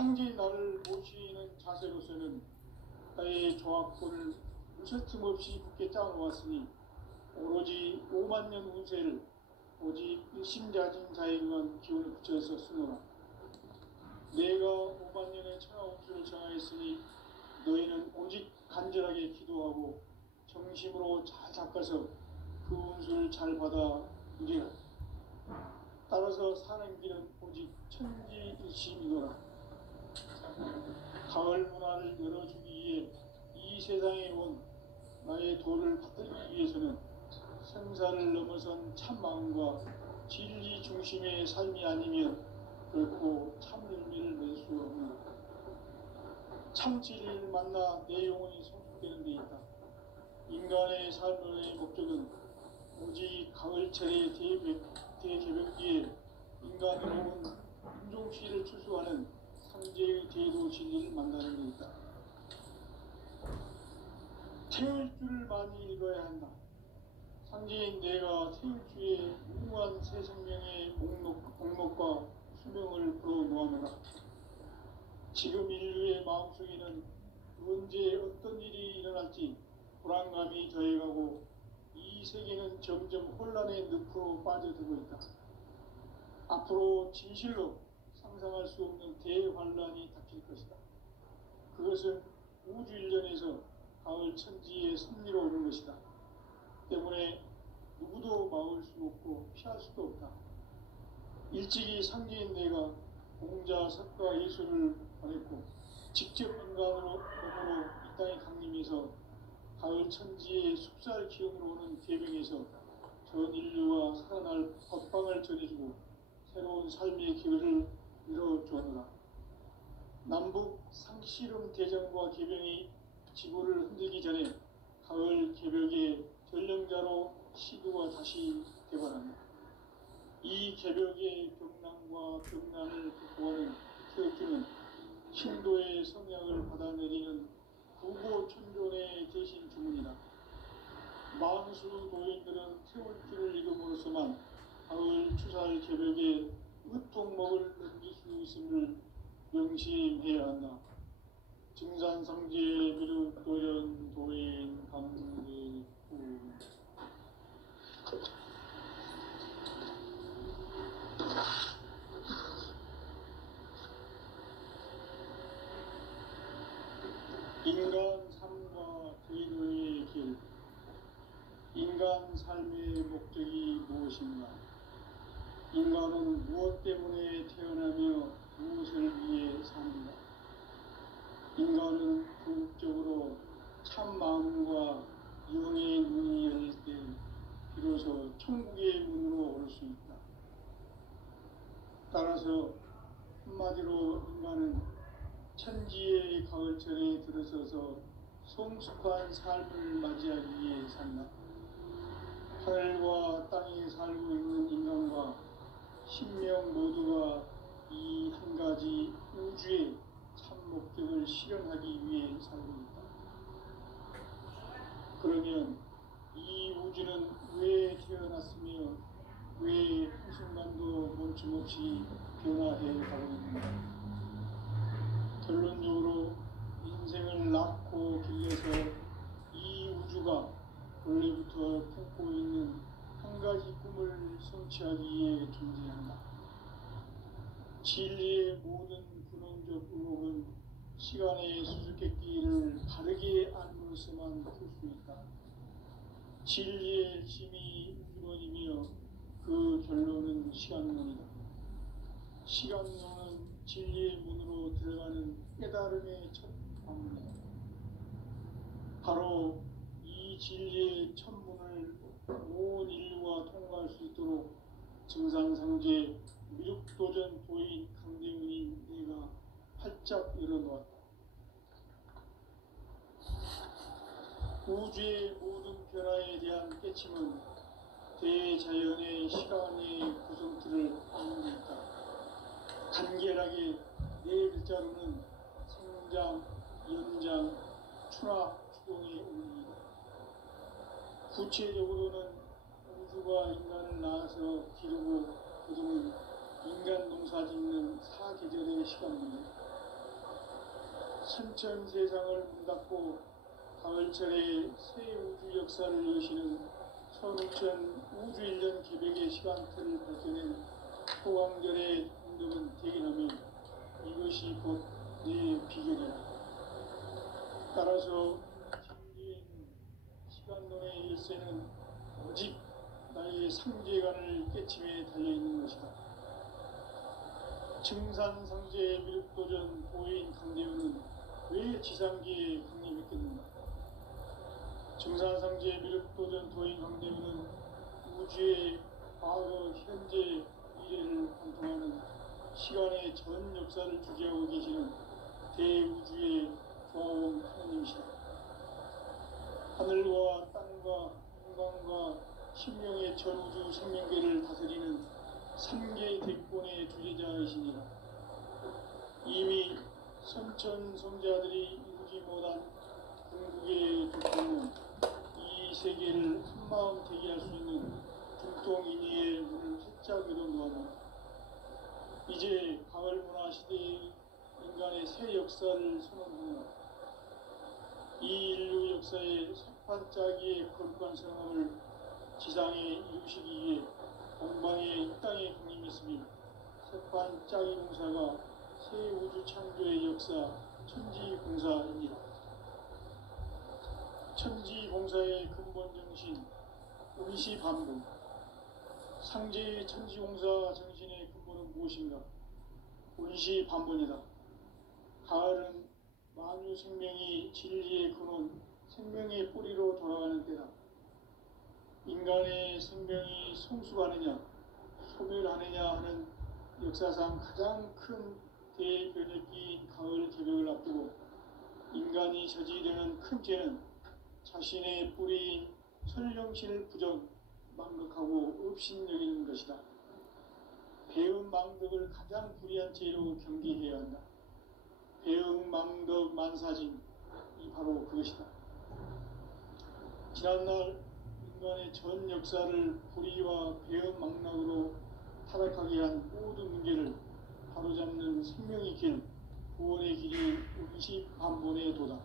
상지 나를 모시는 자세로서는 나의 조합권을 무쇠틈 없이 굳게 짜놓았으니 오로지 5만 년 운세를 오직 일심자진 자에게만 기운을 붙여서 쓰노라. 내가 5만 년의 천하 운수를 정하였으니 너희는 오직 간절하게 기도하고 정심으로 잘 닦아서 그 운수를 잘 받아 누리라. 따라서 사는 길은 오직 천지일심이노라. 가을 문화를 열어주기 위해 이 세상에 온 나의 도를 받들기 위해서는 생사를 넘어선 참마음과 진리 중심의 삶이 아니면 결코 참 열매를 낼 수 없는 참진리를 만나 내 영혼이 성숙되는 데 있다. 인간의 삶의 목적은 오직 가을철의 대개벽기에 인간으로 온 인종시를 추수하는 상제의 대도 진리를 만나는 데 있다. 태울 줄을 많이 읽어야 한다. 상제인 내가 태울 주의 무궁한 새 생명의 목록과 수명을 불어놓아노라. 지금 인류의 마음속에는 언제 어떤 일이 일어날지 불안감이 더해가고 이 세계는 점점 혼란의 늪으로 빠져들고 있다. 앞으로 진실로 상상할 수 없는 대환란이 닥칠 것이다. 그것은 우주 일련에서 가을 천지의 섭리로 오는 것이다. 때문에 누구도 막을 수 없고 피할 수도 없다. 일찍이 상제인 내가 공자, 석가, 예수를 보냈고 직접 인간으로 이 땅에 강림해서 가을 천지의 숲살 기운으로 오는 계명에서 전 인류와 살아날 법방을 전해주고 새로운 삶의 기회를 이뤄주었노라. 남북 상씨름 대전과 개병이 지구를 흔들기 전에 가을 개벽의 전령자로 시구가 다시 개발한다. 이 개벽의 병난과 병난을 극복하는 태극기는 신도의 성향을 받아내리는 구고천존의 대신 주문이다. 만수 노인들은 태울 줄을 읽음으로써만 가을 추살 개벽의 으통목을 넘길 수 있음을 명심해야 한다. 증산성제 미륵도연 도인 감대구 인간 삶과 대도의 길. 인간 삶의 목적이 무엇인가? 인간은 무엇 때문에 태어나며 무엇을 위해 사는가? 인간은 궁극적으로 참 마음과 영의 문이 열릴 때 비로소 천국의 문으로 오를 수 있다. 따라서 한마디로 인간은 천지의 가을철에 들어서서 성숙한 삶을 맞이하기 위해 산다. 하늘과 땅에 살고 있는 인간과 신명 모두가 이 한 가지 우주의 참 목적을 실현하기 위해 살고 있다. 그러면 이 우주는 왜 태어났으며 왜 한순간도 멈춤없이 변화해 가고 있는가? 결론적으로 인생을 낳고 길러서 이 우주가 원래부터 품고 있는 한 가지 꿈을 성취하기 위해 존재한다. 진리의 모든 근원적 의혹은 시간의 수수께끼를 바르게 알므로서만 풀 수 있다. 진리의 힘이 우주론이며 그 결론은 시간론이다. 시간론은 진리의 문으로 들어가는 깨달음의 첫 방문이다. 바로 이 진리의 첫 문을 온 인류가 통과할 수 있도록 증산상제 미륵도전 도인 강대문인 내가 활짝 열어놓았다. 우주의 모든 변화에 대한 깨침은 대자연의 시간의 구성틀을 잇는 데 있다. 간결하게 네 글자로는 성장, 연장, 추락, 추동의 원리이다. 구체적으로는 우주가 인간을 낳아서 기르고 거두는 인간 농사 짓는 사계절의 시간입니다. 선천 세상을 문닫고 가을철에 새 우주 역사를 여시는 선우천 우주일년 기백의 시간틀을 밝혀낸 호광절의 운동은 대견하며 이것이 곧 내 비결이다. 따라서 진리의 시간론의 열쇠는 오직 나의 상제관을 깨침에 달려있는 것이다. 증산상제의 미륵도전 보인 강대우는 왜 지상기에 강림했겠는가? 증산상제의 미륵도전 도인 강대우는 우주의 과거, 현재, 미래를 관통하는 시간의 전 역사를 주재하고 계시는 대우주의 조화원 하나님이시다. 하늘과 땅과 인간과 신명의 전우주 생명계를 다스리는 3개 대권의 주제자이시니라. 이미 선천성자들이 이루지 못한 궁극의 조건은 이 세계를 한마음 되게 할 수 있는 중동인의의 문을 활짝 열어놓았다. 이제 가을 문화 시대의 인간의 새 역사를 선언하노라. 이 인류 역사의 석판짜기의 거룩한 성함을 지상에 이루시기 위해 동방의 이 땅에 강림했으며 석판짜기 공사가 새 우주 창조의 역사 천지공사입니다. 천지공사의 근본 정신 운시반복. 상제의 천지공사 정신의 근본은 무엇인가? 운시반복이다. 가을은 만유 생명이 진리의 근원, 생명의 뿌리로 돌아가는 때다. 인간의 생명이 성숙하느냐, 소멸하느냐 하는 역사상 가장 큰 대변혁기인 가을 개벽을 앞두고 인간이 저지르는 큰 죄는 자신의 뿌리인 설령신을 부정, 망극하고 업신여기는 것이다. 배음 망덕을 가장 불의한 죄로 경계해야 한다. 배음 망덕 만사진이 바로 그것이다. 지난날 인간의 전 역사를 불의와 배음 망락으로 타락하게 한 모든 문제를 바로잡는 생명의 길, 구원의 길이 운시반본의 도다.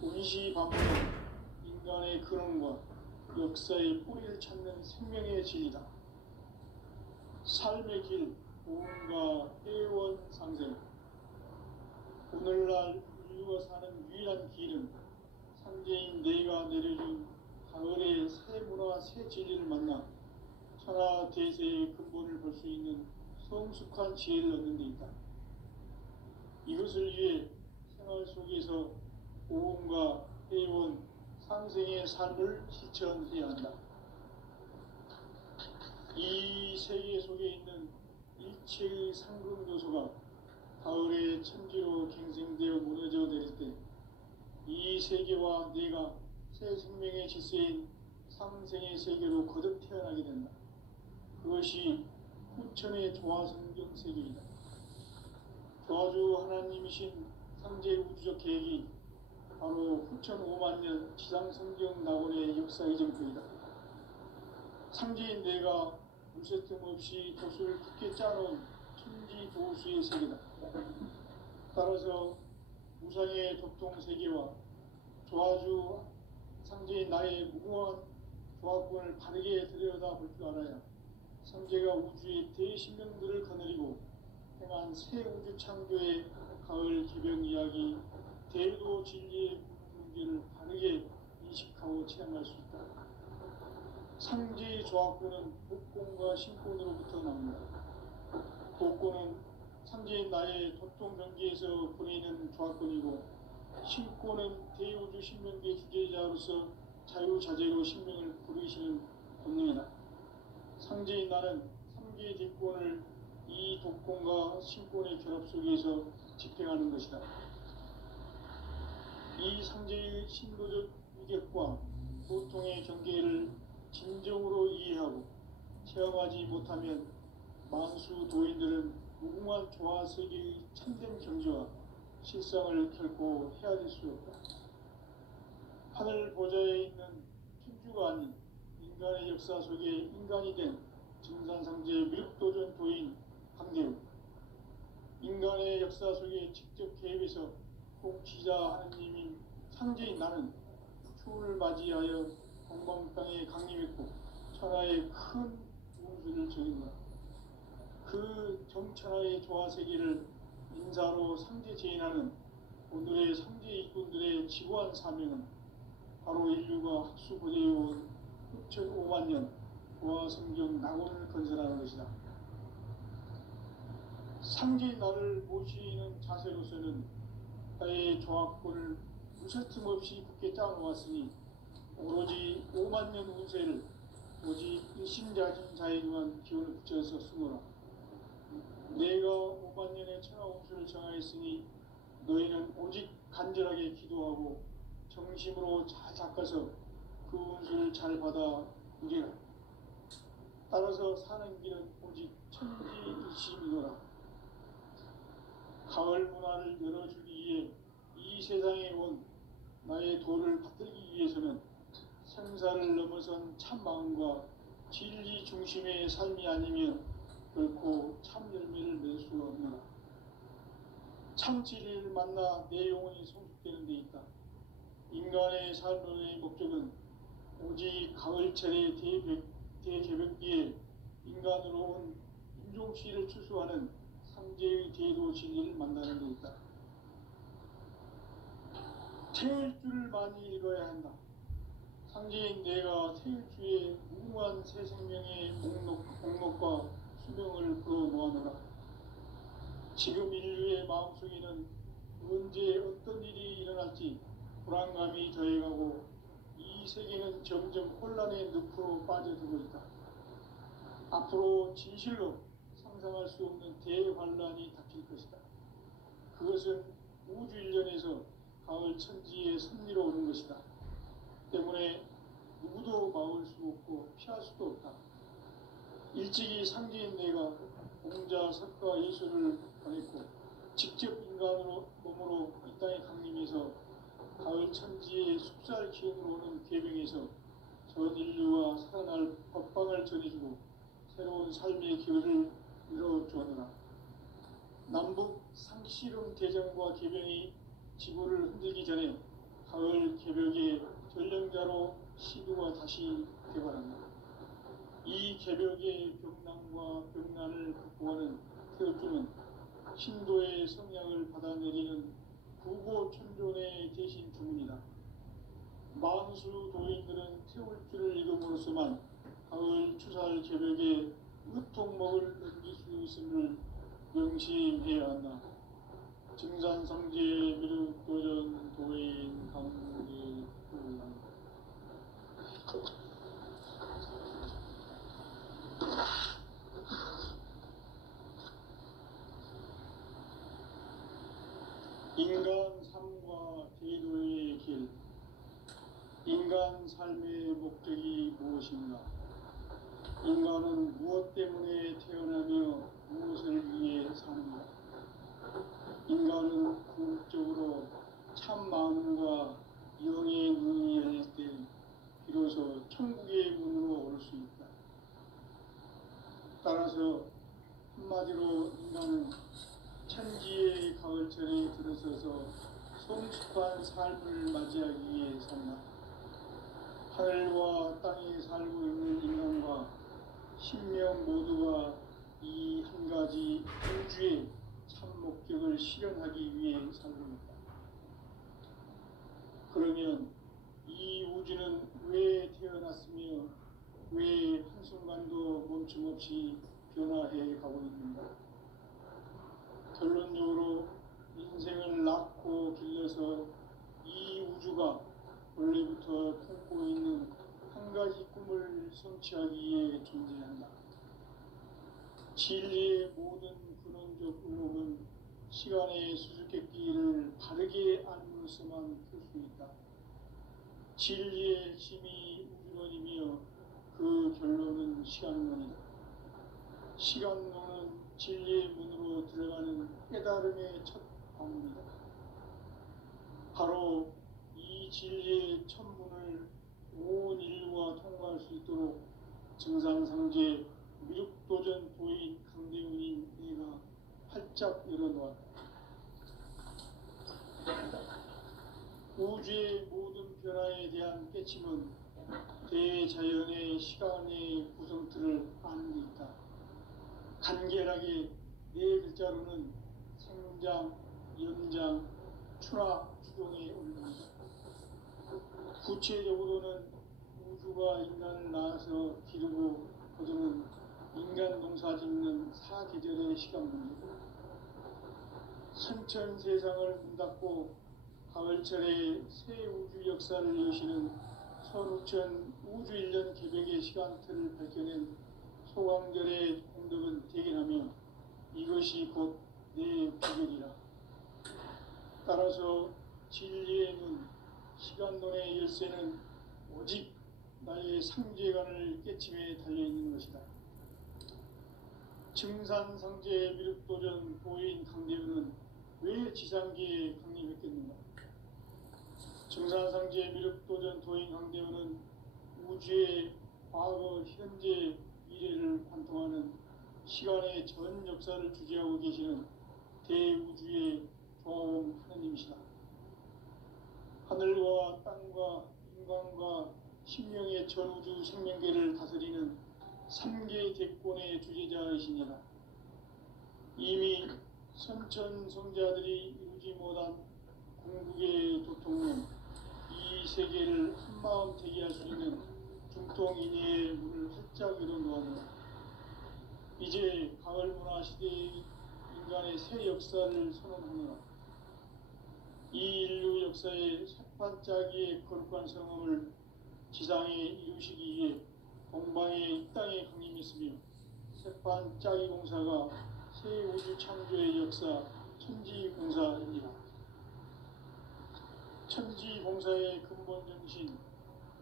운시반본은 인간의 근원과 역사의 뿌리를 찾는 생명의 진리다. 삶의 길, 보험과 애원상생. 오늘날 인류가 사는 유일한 길은 상제인 내가 내려준 가을의 새 문화, 새 진리를 만나 천하 대세의 근본을 볼 수 있는 성숙한 지혜를 얻는 데 있다. 이것을 위해 생활 속에서 보험과 애원, 상생의 삶을 실천해야 한다. 이 세계 속에 있는 일체의 상급 요소가 가을의 천지로 갱생되어 무너져 내릴 때 이 세계와 내가 새 생명의 질서인 상생의 세계로 거듭 태어나게 된다. 그것이 후천의 조화성경 세계이다. 조화주 하나님이신 상제 우주적 계획이 바로 후천 5만년 지상성경 낙원의 역사의 정표이다. 상제인 내가 물새 틈 없이 돛을 굳게 짜놓은 천지도수의 세계다. 따라서 무상의 교통세계와 조화주 상제인 나의 무궁한 조화권을 바르게 들여다볼 줄 알아야 상제가 우주의 대신명들을 거느리고 행한 새 우주 창조의 가을 기병 이야기, 대도 진리의 문제를 바르게 인식하고 체험할 수 있다. 상제의 조화권은 복권과 신권으로부터 나옵니다. 복권은 상제인 나의 도통경계에서 보내는 조화권이고, 신권은 대우주 신명계 주제자로서 자유자재로 신명을 부르시는 본능이다. 상제인 나는 3개의 대권을 이 독권과 신권의 결합 속에서 집행하는 것이다. 이 상제의 신도적 위격과 보통의 경계를 진정으로 이해하고 체험하지 못하면 만수 도인들은 무궁한 조화세계의 참된 경지와 실상을 결코 헤아릴 수 없다. 하늘 보좌에 있는 천주가 아닌 인간의 역사 속에 인간이 된 증산상제의 미륵도전 도인 강대우. 인간의 역사 속에 직접 개입해서 통치자 하느님인 상제인 나는 추운을 맞이하여 동방 땅에 강림했고 천하의 큰 운수를 정했노라. 그 정천하의 조화세계를 인사로 상제 제인하는 오늘의 상제 일꾼들의 지고한 사명은 바로 인류가 학수고대해온 흑천 5만 년 조화성경 낙원을 건설하는 것이다. 상제인 나를 모시는 자세로서는 나의 조합권을 무설틈 없이 굳게 짜놓았으니 오로지 5만 년 운세를 오직 일심자진 자에게만 기운을 붙여서 쓰노라. 내가 5만 년의 천하 운수를 정하였으니 너희는 오직 간절하게 기도하고 정심으로 잘 닦아서 그 운수를 잘 받아 누리라. 따라서 사는 길은 오직 천지일심이노라. 가을 문화를 열어주기 위해 이 세상에 온 나의 도를 받들기 위해서는 생사를 넘어선 참마음과 진리 중심의 삶이 아니면 결코 참 열매를 맺을 수가 없노라. 참 진리를 만나 내 영혼이 성숙되는 데 있다. 인간의 삶의 목적은 오직 가을철의 대개벽기에 인간으로 온 인종씨를 추수하는 상제의 대도 진리를 만나는 데 있다. 태일주를 많이 읽어야 한다. 상제인 내가 태일주의 무궁한 새 생명의 목록과 수명을 불어모아노라. 지금 인류의 마음속에는 언제 어떤 일이 일어날지 불안감이 더해가고 이 세계는 점점 혼란의 늪으로 빠져들고 있다. 앞으로 진실로 상상할 수 없는 대환란이 닥칠 것이다. 그것은 우주 일련에서 가을 천지의 섭리로 오는 것이다. 때문에 누구도 막을 수 없고 피할 수도 없다. 일찍이 상제인 내가 공자, 석가, 예수를 보냈고 직접 인간으로 몸으로 이 땅에 강림해서 가을 천지의 숲살 기운으로 오는 계명에서 전 인류와 살아날 법방을 전해주고 새로운 삶의 기회를 이뤄주었노라. 남북 상씨름 대전과 개병이 지구를 흔들기 전에 가을 개벽의 전령자로 시두가 다시 개발한다. 이 개벽의 병난과 병난을 극복하는 태엽주는 신도의 성향을 받아내리는 구고천존의 대신 주문이다. 만수 도인들은 태울주를 읽음으로써만 가을 추살 개벽의 으통목을 넘길 수 있음을 명심해야 한다. 증산성제 미륵도전 도인 강제 인간 삶과 대도의 길. 인간 삶의 목적이 무엇인가? 인간은 무엇 때문에 태어나며 무엇을 위해 사는가? 인간은 궁극적으로 참 마음과 영의 눈이 열릴 때 비로소 천국의 문으로 올 수 있다. 따라서 한마디로 인간은 천지의 가을철에 들어서서 성숙한 삶을 맞이하기 위해 산다. 하늘과 땅에 살고 있는 인간과 신명 모두가 이 한 가지 우주의 참 목적을 실현하기 위해 살고 있다. 그러면 이 우주는 왜 태어났으며 왜 한순간도 멈춤없이 변화해 가고 있는가? 결론적으로 인생을 낳고 길러서 이 우주가 원래부터 품고 있는 한 가지 꿈을 성취하기 위해 존재한다. 진리의 모든 근원적 의혹은 시간의 수수께끼를 바르게 알므로서만 풀 수 있다. 진리의 힘이 우주론이며 그 결론은 시간론이다. 시간론은 진리의 문으로 들어가는 깨달음의 첫 방문이다. 바로 이 진리의 첫 문을 온 인류가 통과할 수 있도록 증상상제 미륵도전 도인 강대훈인 내가 활짝 열어놓았다. 우주의 모든 변화에 대한 깨침은 대자연의 시간의 구성틀을 아는 데 있다. 간결하게 네 글자로는 생장, 연장, 추락, 추동의 원리입니다. 구체적으로는 우주가 인간을 낳아서 기르고 거두는 인간 농사 짓는 사계절의 시간입니다. 선천 세상을 문 닫고 가을철에 새 우주 역사를 여시는 서루천 우주 1년 개벽의 시간틀을 밝혀낸 소강절의 공덕은 대견하며 이것이 곧 내 비결이라. 따라서 진리의 눈, 시간론의 열쇠는 오직 나의 상제관을 깨침에 달려있는 것이다. 증산상제 미륵도전 도인 강대우는 왜 지상기에 강림했겠는가? 증산상제 미륵도전 도인 강대우는 우주의 과거, 현재, 미래를 관통하는 시간의 전 역사를 주재하고 계시는 대우주의 조화원 하느님이시다. 하늘과 땅과 인간과 신명의 전우주 생명계를 다스리는 3개 대권의 주제자이시니라. 이미 선천성자들이 이루지 못한 궁극의 도통론, 이 세계를 한마음 되게 할 수 있는 중통인의의 문을 활짝 열어놓았노라. 이제 가을 문화 시대의 인간의 새 역사를 선언하노라. 이 인류 역사의 새반짝이의 거룩한 성험을 지상에 이루시기 위해 동방의 이 땅에 강림했으며 새반짝이 공사가 새 우주 창조의 역사 천지공사입니다. 천지공사의 근본 정신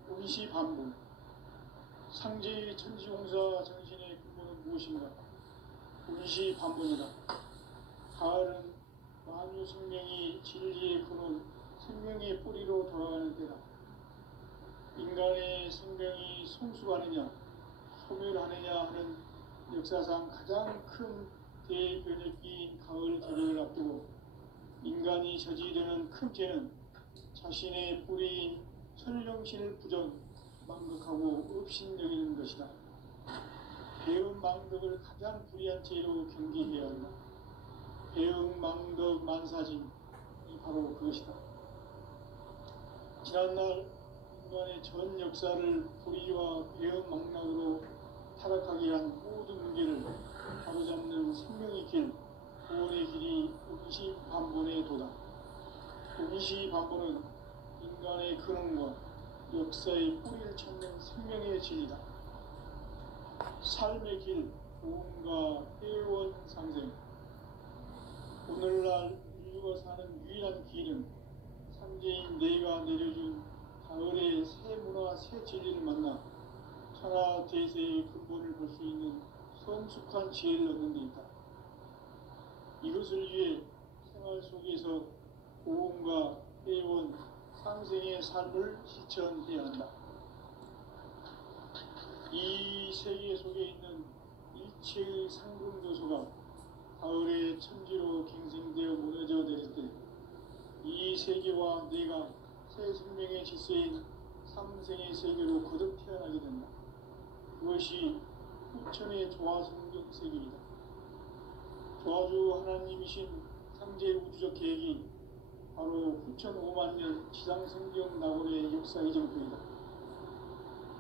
운시반분. 상제의 천지공사 정신의 근본은 무엇인가? 운시반분이다. 가을은 만유 생명이 진리의 근원, 생명의 뿌리로 돌아가는 때다. 인간의 생명이 성숙하느냐, 소멸하느냐 하는 역사상 가장 큰 대변혁기인 가을 개벽을 앞두고 인간이 저지르는 큰 죄는 자신의 뿌리인 설령신을 부정, 망극하고 업신여기는 것이다. 배은 망덕을 가장 불의한 죄로 경계해야 한다. 배은 망덕 만사진이 바로 그것이다. 지난날 인간의 전 역사를 불의와 배은 망락으로 타락하게 한 모든 문제를 바로잡는 생명의 길, 구원의 길이 운시반본의 도다. 운시반본은 인간의 근원과 역사의 뿌리를 찾는 생명의 진리다. 삶의 길, 구원과 회원 상생. 오늘날 인류가 사는 유일한 길은 상제인 내가 내려준 가을의 새 문화, 새 진리를 만나 천하 대세의 근본을 볼 수 있는 성숙한 지혜를 얻는 데 있다. 이것을 위해 생활 속에서 고음과 회원, 상생의 삶을 실천해야 한다. 이 세계 속에 있는 일체의 상금도소가 가을의 천지로 갱생되어 무너져 내릴 때 이 세계와 내가 새 생명의 질서인 상생의 세계로 거듭 태어나게 된다. 그것이 후천의 조화성경 세계이다. 조화주 하나님이신 상제 우주적 계획이 바로 후천 5만 년 지상성경 낙원의 역사 이정표이다.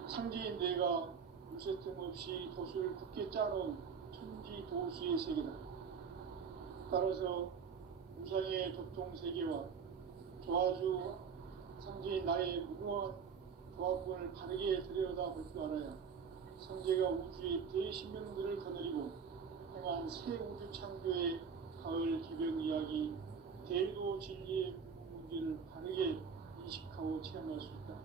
상제인 내가 무쇠 틈 없이 도수를 굳게 짜놓은 천지 도수의 세계다. 따라서 우상의 도통 세계와 조화주 상제인 나의 무궁한 조화권을 바르게 들여다볼 줄 알아야 상제가 우주의 대신명들을 거느리고 행한 새 우주 창조의 가을 기병 이야기, 대도 진리의 문제를 바르게 인식하고 체험할 수 있다.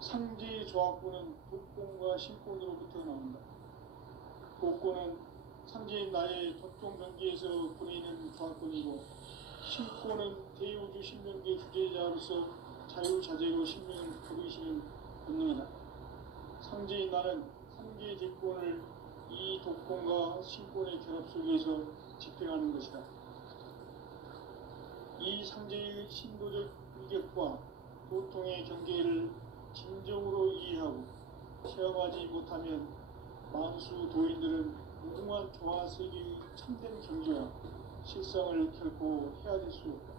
상제의 조화권은 독권과 신권으로부터 나온다. 독권은 상제인 나의 도통 경계에서 보내는 조화권이고, 신권은 대우주 신명계 주제자로서 자유자재로 신명을 부르시는 본능이다. 상제인 나는 상계 대권을 이 독권과 신권의 결합 속에서 집행하는 것이다. 이 상제의 신도적 위력과 고통의 경계를 진정으로 이해하고 체험하지 못하면 만수 도인들은 무궁한 조화세계의 참된 경지와 실상을 결코 헤아릴 수 없다.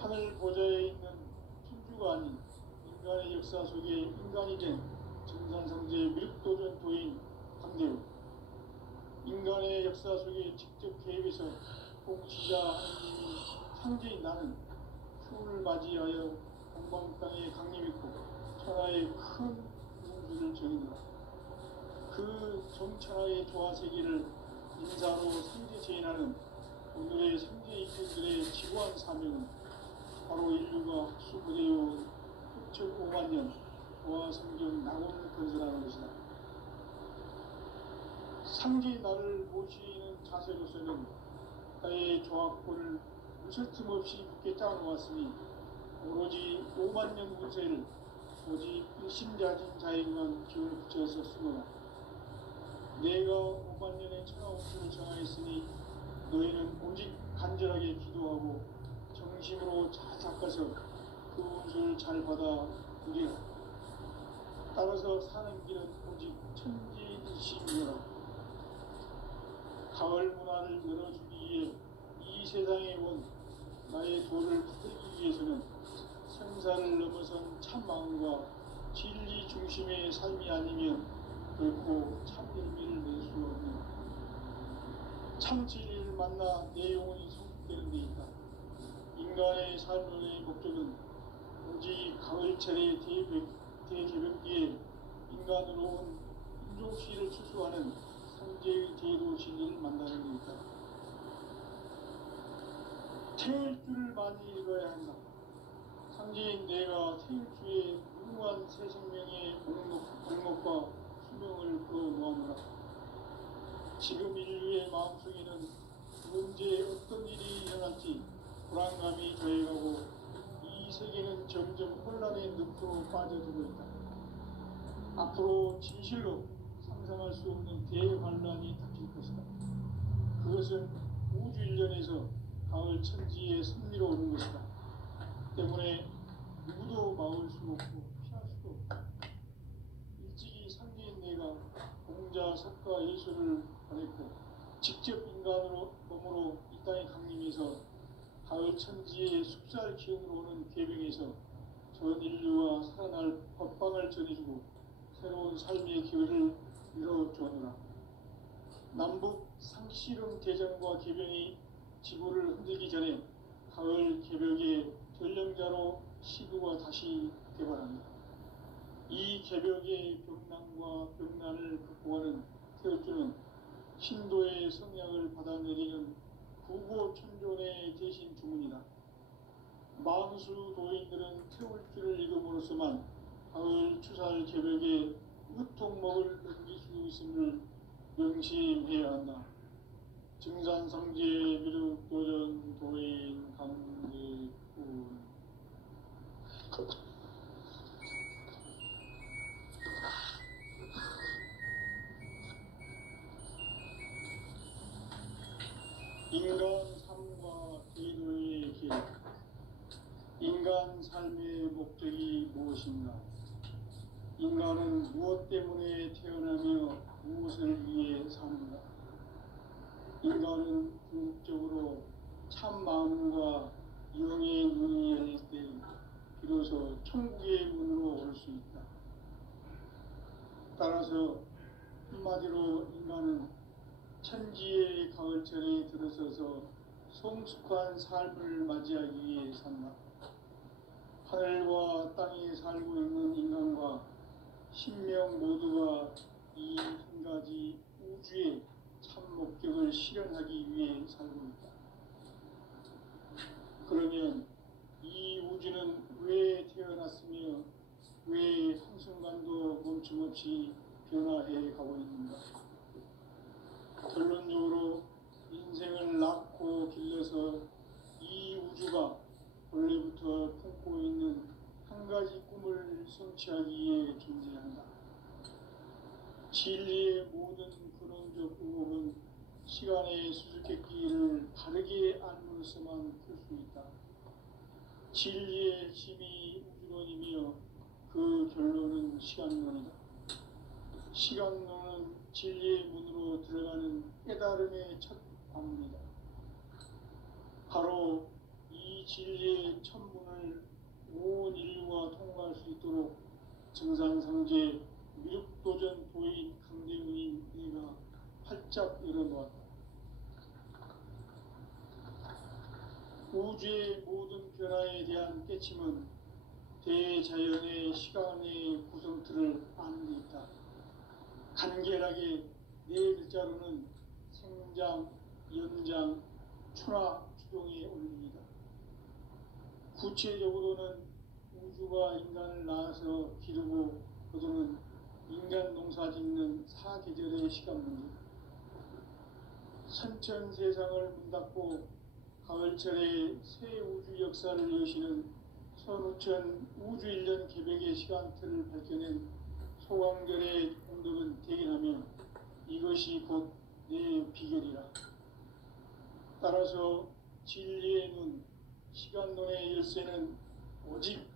하늘 보좌에 있는 천주가 아닌 인간의 역사 속에 인간이 된 증산상제 미륵도전 도인 강대우, 인간의 역사 속에 직접 개입해서 공치자 하느님이 상제인 나는 추운을 맞이하여 동방 땅에 강림했고 천하의 큰 우주를 정의노라. 그 정천하의 조화세계를 인사로 상제 제인하는 오늘의 상제 이꾼들의 지구한 사명은 바로 인류가 수고되어온 6.5만 년 조화성경 낙원을 건설하는 것이다. 상제의 나를 모시는 자세로서는 나의 조합권을 무설틈 없이 굳게 짜놓았으니 오로지 5만 년 운세를 오직 일심자진 자에게만 기운을 붙여서 쓰노라. 내가 5만 년의 천하운수를 정하였으니 너희는 오직 간절하게 기도하고 정심으로 잘 닦아서 그 운수를 잘 받아 누리라. 따라서 사는 길은 오직 천지일심이라. 가을 문화를 열어주기 위해 이 세상에 온 나의 도를 받들기 위해서는 생사를 넘어선 참마음과 진리 중심의 삶이 아니면 결코 참일미를 낼 수 없는 참 진리를 만나 내 영혼이 성숙되는 데 있다. 인간의 삶의 목적은 오직 가을철의 대개벽기에 인간으로 온 인종시를 추수하는 상제의 제도 진리를 만나는 데 있다. 태일주를 많이 읽어야 한다. 상제인 내가 태일주의 무궁한 새 생명의 목록과 수명을 끌어놓아노라. 지금 인류의 마음속에는 언제 어떤 일이 일어날지 불안감이 더해가고 이 세계는 점점 혼란의 늪으로 빠져들고 있다. 앞으로 진실로 상상할 수 없는 대환란이 닥칠 것이다. 그것은 우주 일련에서 가을 천지의 섭리로 오는 것이다. 때문에 누구도 막을 수 없고 피할 수도 없다. 일찍이 상제인 내가 공자, 석가, 예수를 보냈고 직접 인간으로 몸으로 이 땅에 강림해서 가을 천지의 숲살 기운으로 오는 계명에서 전 인류와 살아날 법방을 전해주고 새로운 삶의 기회를 이뤄주었노라. 남북 상씨름 대전과 개병이 지구를 흔들기 전에 가을 개벽의 전령자로 시도가 다시 개발합니다. 이 개벽의 병난과 병난을 극복하는 태울주는 신도의 성향을 받아내리는 구고천존의 대신 주문이다. 만수 도인들은 태울주를 읽음으로써만 가을 추살 개벽의 으통목을 넘길 수 있음을 명심해야 한다. 증산성제 미륵도전 도인 강대군. 인간 삶과 제도의 길. 인간 삶의 목적이 무엇인가? 인간은 무엇 때문에 태어나며 무엇을 위해 사는가? 인간은 궁극적으로 참 마음과 영의 눈이 열릴 때 비로소 천국의 문으로 올 수 있다. 따라서 한마디로 인간은 천지의 가을철에 들어서서 성숙한 삶을 맞이하기 위해 산다. 하늘과 땅에 살고 있는 인간과 신명 모두가 이 한 가지 우주의 참 목적을 실현하기 위해 살고 있다. 그러면 이 우주는 왜 태어났으며 왜 한순간도 멈춤없이 변화해 가고 있는가? 결론적으로 인생을 낳고 길러서 이 우주가 원래부터 품고 있는 한 가지 꿈을 성취하기 위해 존재한다. 진리의 모든 근원적 의혹은 시간의 수수께끼를 바르게 알므로서만 풀 수 있다. 진리의 힘이 우주론이며 그 결론은 시간론이다. 시간론은 진리의 문으로 들어가는 깨달음의 첫 관문이다. 바로 이 진리의 첫 문을 온 인류가 통과할 수 있도록 정상상제 미륵도전 도인 강대문인 내가 활짝 열어놓았다. 우주의 모든 변화에 대한 깨침은 대자연의 시간의 구성틀을 아는 데 있다. 간결하게 네 글자로는 생장, 연장, 추나 추동의 원리이다. 구체적으로는 우주가 인간을 낳아서 기르고 거두는 인간 농사 짓는 사계절의 시간 문제, 선천 세상을 문 닫고 가을철에 새 우주 역사를 여시는 선우천 우주 1년 개벽의 시간틀을 밝혀낸 소광결의 공덕은 대견하며 이것이 곧 내 비결이라. 따라서 진리의 눈, 시간론의 열쇠는 오직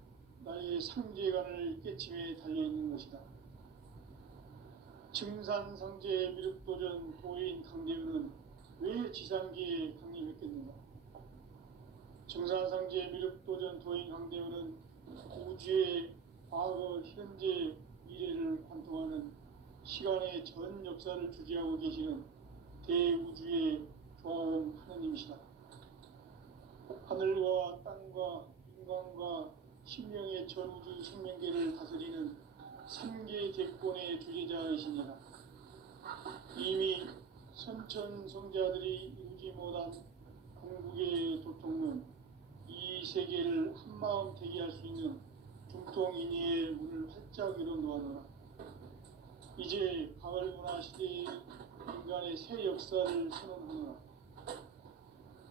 나의 상제관을 깨침에 달려있는 것이다. 증산상제 미륵도전 도인 강대은은 왜 지상기에 강림했겠는가? 증산상제 미륵도전 도인 강대은은 우주의 과거, 현재, 미래를 관통하는 시간의 전 역사를 주재하고 계시는 대우주의 조화원 하느님이시다. 하늘과 땅과 인간과 신명의 전우주 생명계를 다스리는 삼계 대권의 주제자이시니라. 이미 선천성자들이 이루지 못한 궁극의 도통론, 이 세계를 한마음 되게 할 수 있는 중통인의의 문을 활짝 열어놓아라. 이제 가을 문화 시대의 인간의 새 역사를 선언하노라.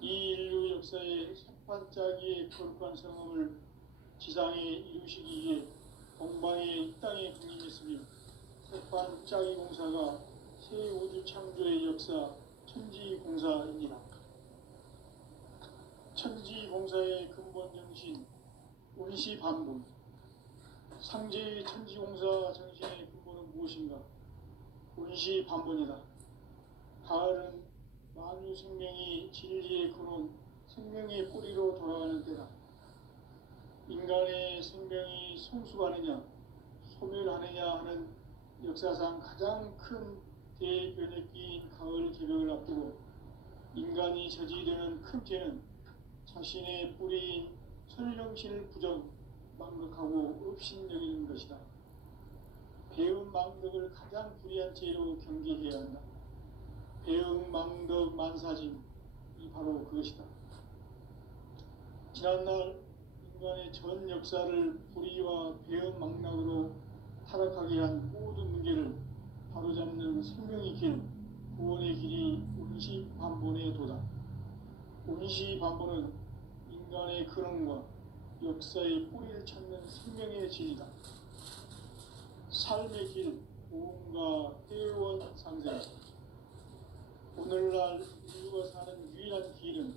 이 인류 역사의 새반짝이의 거룩한 성험을 지상에 이루시기 위해 동방의 이 땅에 강림했으며 새반짝이 공사가 새 우주 창조의 역사 천지공사이니라. 천지공사의 근본 정신 운시반본, 상제의 천지공사 정신의 근본은 무엇인가? 운시반본이다. 가을은 만유 생명이 진리의 근원, 생명의 뿌리로 돌아가는 때다. 인간의 생명이 성숙하느냐, 소멸하느냐 하는 역사상 가장 큰 대변혁기인 가을 개벽을 앞두고 인간이 저지르는 큰 죄는 자신의 뿌리인 설령신을 부정, 망덕하고 업신여기는 것이다. 배움 망덕을 가장 불의한 죄로 경계해야 한다. 배움 망덕 만사짐이 바로 그것이다. 지난날 인간의 전 역사를 불의와 배움 망락으로 타락하게 한 모든 문제를 바로잡는 생명의 길, 구원의 길이 운시반본의 도다. 운시반본은 인간의 근원과 역사의 뿌리를 찾는 생명의 진리다. 삶의 길, 보험과 회원 상생. 오늘날 인류가 사는 유일한 길은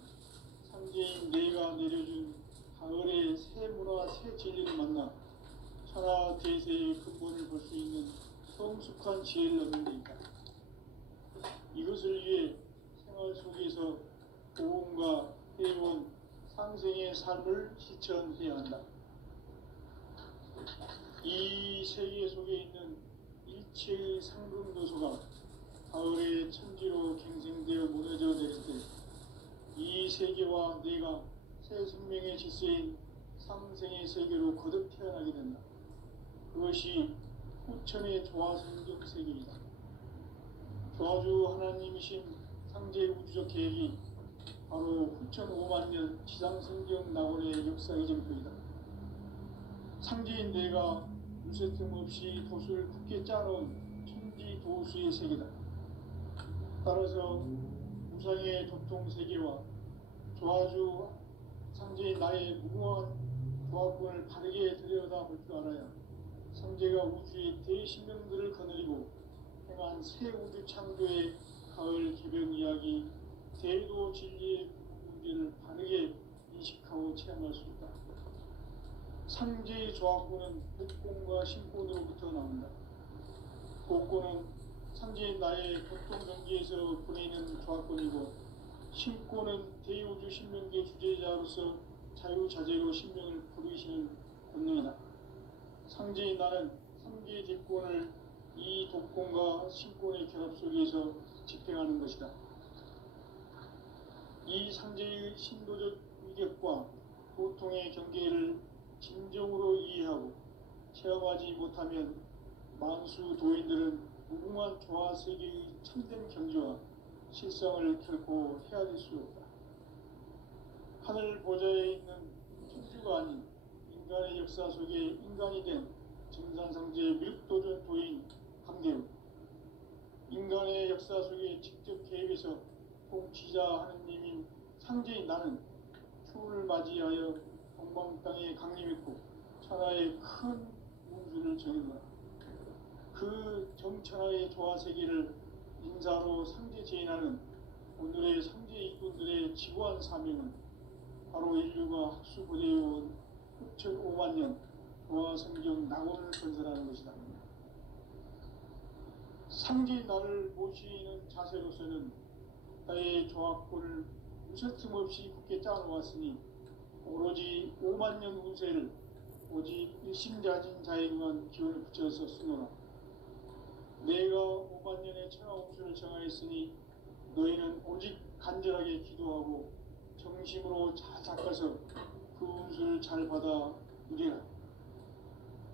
상제인 내가 내려준 가을의 새 문화, 새 진리를 만나 천하 대세의 근본을 볼 수 있는 성숙한 지혜를 얻는 데 있다. 이것을 위해 생활 속에서 보험과 회원, 상생의 삶을 실천해야 한다. 이 세계 속에 있는 일체의 상금도소가 가을의 천지로 갱생되어 무너져 내릴 때 이 세계와 내가 새 생명의 질서인 상생의 세계로 거듭 태어나게 된다. 그것이 후천의 조화성경 세계이다. 조화주 하나님이신 상제 우주적 계획이 바로 후천 5만 년 지상성경 낙원의 역사의 정표이다. 상제인 내가 물새틈 없이 도수를 굳게 짜놓은 천지 도수의 세계다. 따라서 우상의 도통 세계와 조화주 상제인 나의 무궁한 조화권을 바르게 들여다볼 줄 알아야 상제가 우주의 대신명들을 거느리고 행한 새 우주 창조의 가을 개벽 이야기 대도 진리의 문제를 바르게 인식하고 체험할 수 있다. 상제의 조합구는 복권과 신권으로부터 나온다. 복권은 상제인 나의 보통 경기에서 보내는 조합권이고, 신권은 대우주 신명기의 주제자로서 자유자재로 신명을 부르시는 권능이다. 상제인 나는 상제의 대권을 이 독권과 신권의 결합 속에서 집행하는 것이다. 이 상제의 신도적 위격과 고통의 경계를 진정으로 이해하고 체험하지 못하면 만수 도인들은 무궁한 조화세계의 참된 경지와 실상을 결코 헤아릴 수 없다. 하늘 보좌에 있는 천주가 아닌 인간의 역사 속에 인간이 된 증산상제의 밀도전 도인 강대우, 인간의 역사 속에 직접 개입해서 통치자 하느님인 상제인 나는 추를 맞이하여 동방 땅에 강림했고 천하의 큰 문수를 정해놓아 그 정천하의 조화세계를 인사로 상제 제인하는 오늘의 상제 일꾼들의 지구한 사명은 바로 인류가 학수고대해온 흑천 5만 년 조화성경 낙원을 건설하는 것이다. 상제인 나를 모시는 자세로서는 나의 조합권을 무설틈 없이 굳게 짜놓았으니 오로지 5만 년 운세를 오직 일심자진 자에 의한 기운을 붙여서 쓰노라. 내가 5만 년의 천하운수를 정하였으니 너희는 오직 간절하게 기도하고 정심으로 잘 닦아서 그 운수를 잘 받아 누리라.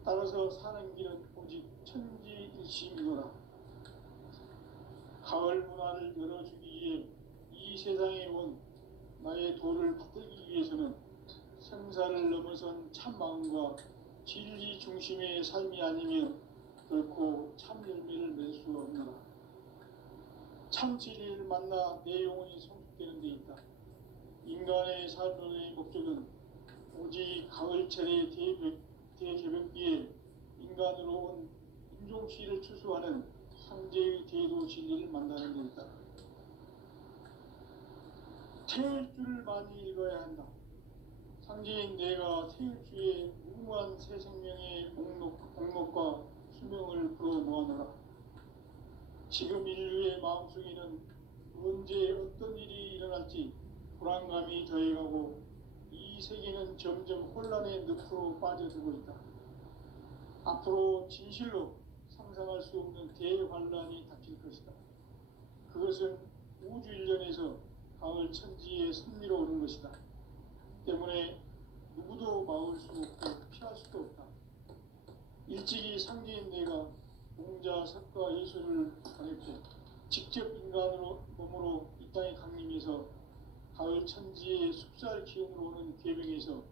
따라서 사는 길은 오직 천지일심이노라. 가을 문화를 열어주기 위해 이 세상에 온 나의 도를 받들기 위해서는 생사를 넘어선 참 마음과 진리 중심의 삶이 아니면 결코 참 열매를 맺을 수 없노라. 참 진리를 만나 내 영혼이 성숙되는 데 있다. 인간의 삶의 목적은 오직 가을철의 대개벽기에 인간으로 온 인종시를 추수하는 상제의 대도 진리를 만나는 데 있다. 태일주를 많이 읽어야 한다. 상제인 내가 태일주의 무궁한 새 생명의 목록과 수명을 불어 모아놓으라. 지금 인류의 마음속에는 언제 어떤 일이 일어날지 불안감이 더해가고 이 세계는 점점 혼란의 늪으로 빠져들고 있다. 앞으로 진실로 상상할 수 없는 대환란이 닥칠 것이다. 그것은 우주 일련에서 가을 천지에 승리로 오는 것이다. 때문에 누구도 막을 수 없고 피할 수도 없다. 일찍이 상제인 내가 공자, 석가, 예수를 보냈고 직접 인간으로 몸으로 이 땅에 강림해서 가을 천지의 숲살 기운으로 오는 계명에서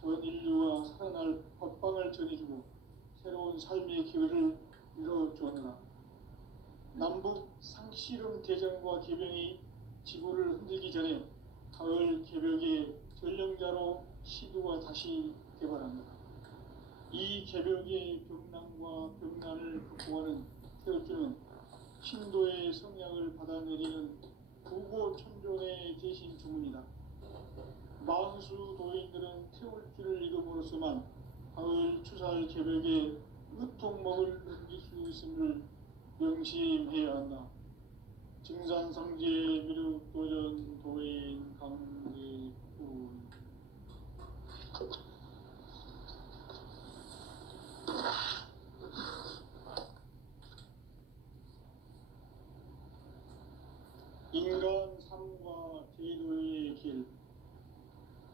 전 인류와 살아날 법방을 전해주고 새로운 삶의 기회를 이뤄주었노라. 남북 상씨름 대전과 계명이 지구를 흔들기 전에 가을 개벽의 전령자로 시도가 다시 개발합니다. 이 개벽의 벽난과 벽난을 극복하는 태울주는 신도의 성향을 받아내리는 구고천존의 대신 주문이다. 만수 도인들은 태울주를 읽음으로써만 가을 추살 개벽의 으통목을 넘길 수 있음을 명심해야 한다. 증산상제 미륵도전 도인 강대군. 인간 삶과 제도의 길.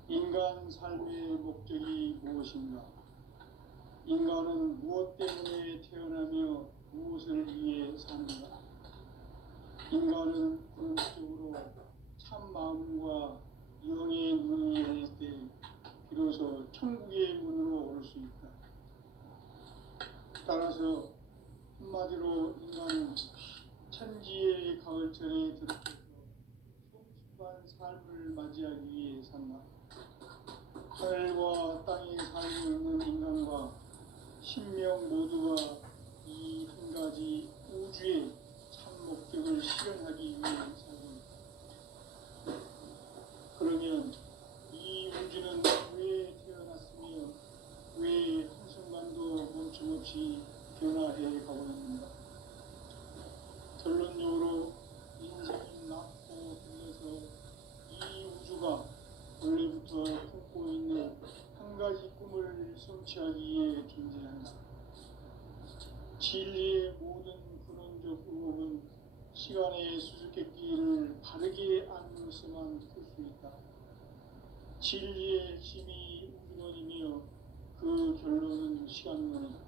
인간 삶의 목적이 무엇인가? 인간은 무엇 때문에 태어나며 무엇을 위해 사는가? 인간은 궁극적으로 참 마음과 영의 눈이 열릴 때 비로소 천국의 문으로 올 수 있다. 따라서 한마디로 인간은 천지의 가을철에 들어서서 성숙한 삶을 맞이하기 위해 산다. 하늘과 땅에 살고 있는 인간과 신명 모두가 이 한 가지 우주의 참 목적을 실현하기 위해 살고 있다. 시간의 수수께끼를 바르게 알고서만 풀 수 있다. 진리의 핵심이 우주론이며 그 결론은 시간론이다.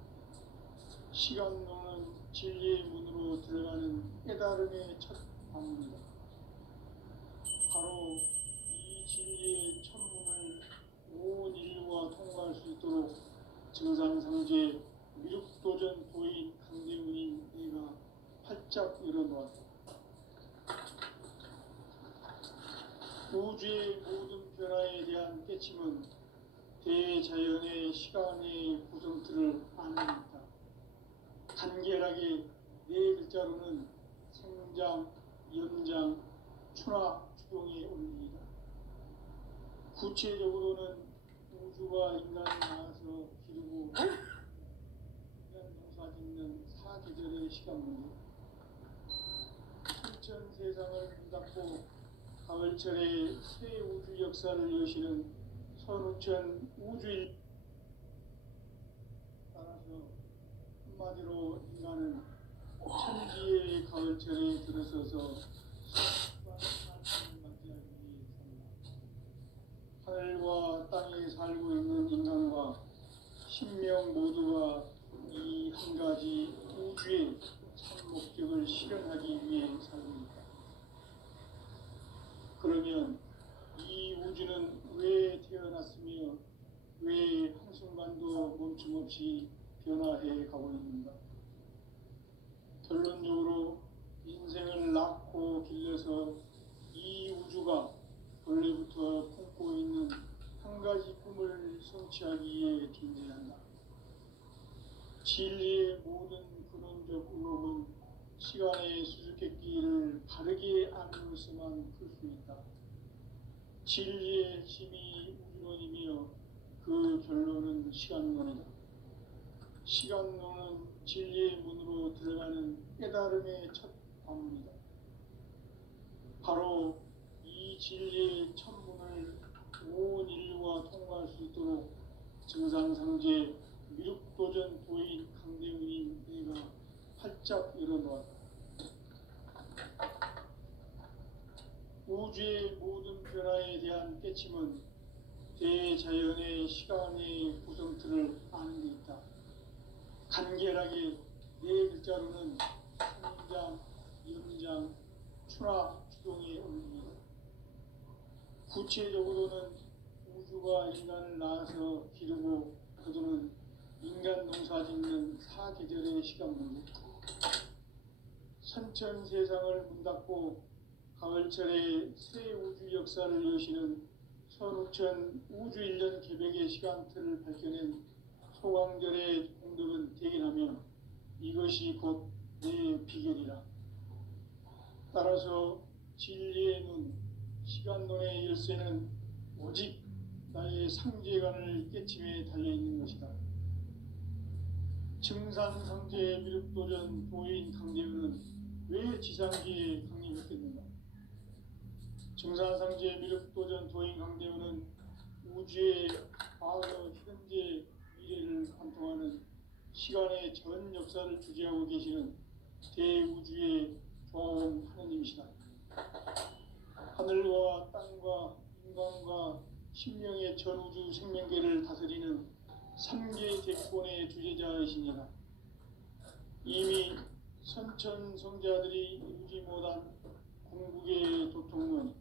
시간론은 진리의 문으로 들어가는 깨달음의 첫 방문이다. 바로 이 진리의 천문을 온 인류가 통과할 수 있도록 증산상제 미륵도전 도인 강대훈인 내가 활짝 열어놓았다. 우주의 모든 변화에 대한 깨침은 대자연의 시간의 구성틀을 아는 것이다. 간결하게 네 글자로는 생장, 연장, 추나, 추동의 원리이다. 구체적으로는 우주가 인간을 낳아서 기르고 인간 농사짓는 사계절의 시간문제, 천천 세상을 문 닫고 가을철에 새 우주 역사를 여시는 선우천 우주일. 따라서 한마디로 인간은 천지의 가을철에 들어서서 수많은 삶을 맞이하기 위해 산다. 하늘과 땅에 살고 있는 인간과 신명 모두가 이 한 가지 우주의 참 목적을 실현하기 위해 살고 있다. 그러면 이 우주는 왜 태어났으며 왜 한순간도 멈춤없이 변화해 가고 있는가? 결론적으로 인생을 낳고 길러서 이 우주가 원래부터 품고 있는 한 가지 꿈을 성취하기 위해 존재한다. 진리의 모든 근원적 의혹은 시간의 수수께끼를 바르게 알고서만 풀 수 있다. 진리의 핵심이 우주론이며 그 결론은 시간론이다. 시간론은 진리의 문으로 들어가는 깨달음의 첫 방문이다. 바로 이 진리의 천문을 온 인류가 통과할 수 있도록 증산상제 미륵도전 도인 강대훈인 내가 활짝 열어놓았다. 우주의 모든 변화에 대한 깨침은 대자연의 시간의 구성틀을 아는 데 있다. 간결하게 네 글자로는 생장, 연장, 추나, 추동의 원리이다. 구체적으로는 우주가 인간을 낳아서 기르고 거두는 인간 농사짓는 사계절의 시간 문제, 선천 세상을 문 닫고 가을철에 새 우주 역사를 여시는 선우천 우주 1년 개벽의 시간틀을 밝혀낸 소강절의 공덕은 대견하며 이것이 곧 내 비결이라. 따라서 진리의 눈, 시간론의 열쇠는 오직 나의 상제관을 깨침에 달려있는 것이다. 증산상제 미륵도전 도인 강대훈은 왜 지상기에 강림했겠는가? 증산상제 미륵도전 도인 강대훈은 우주의 과거, 현재, 미래를 관통하는 시간의 전 역사를 주재하고 계시는 대우주의 조화원 하느님이시다. 하늘과 땅과 인간과 신명의 전우주 생명계를 다스리는 3개 대권의 주제자이시니라. 이미 선천성자들이 이루지 못한 궁극의 도통은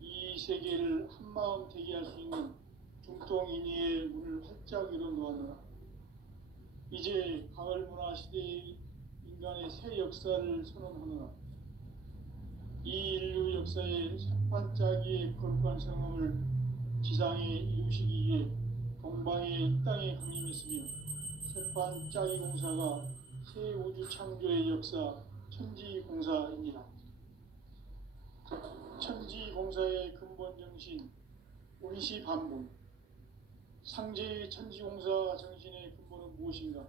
이 세계를 한마음 되게 할 수 있는 중통인의의 문을 활짝 열어놓았노라. 이제 가을 문화 시대의 인간의 새 역사를 선언하노라. 이 인류 역사의 새반짝이의 거룩한 성험을 지상에 이루시기 위해 동방의 이 땅에 강림했으며 새반짝이 공사가 새 우주 창조의 역사 천지공사입니다. 천지공사의 근본 정신 운시반복. 상제의 천지공사 정신의 근본은 무엇인가?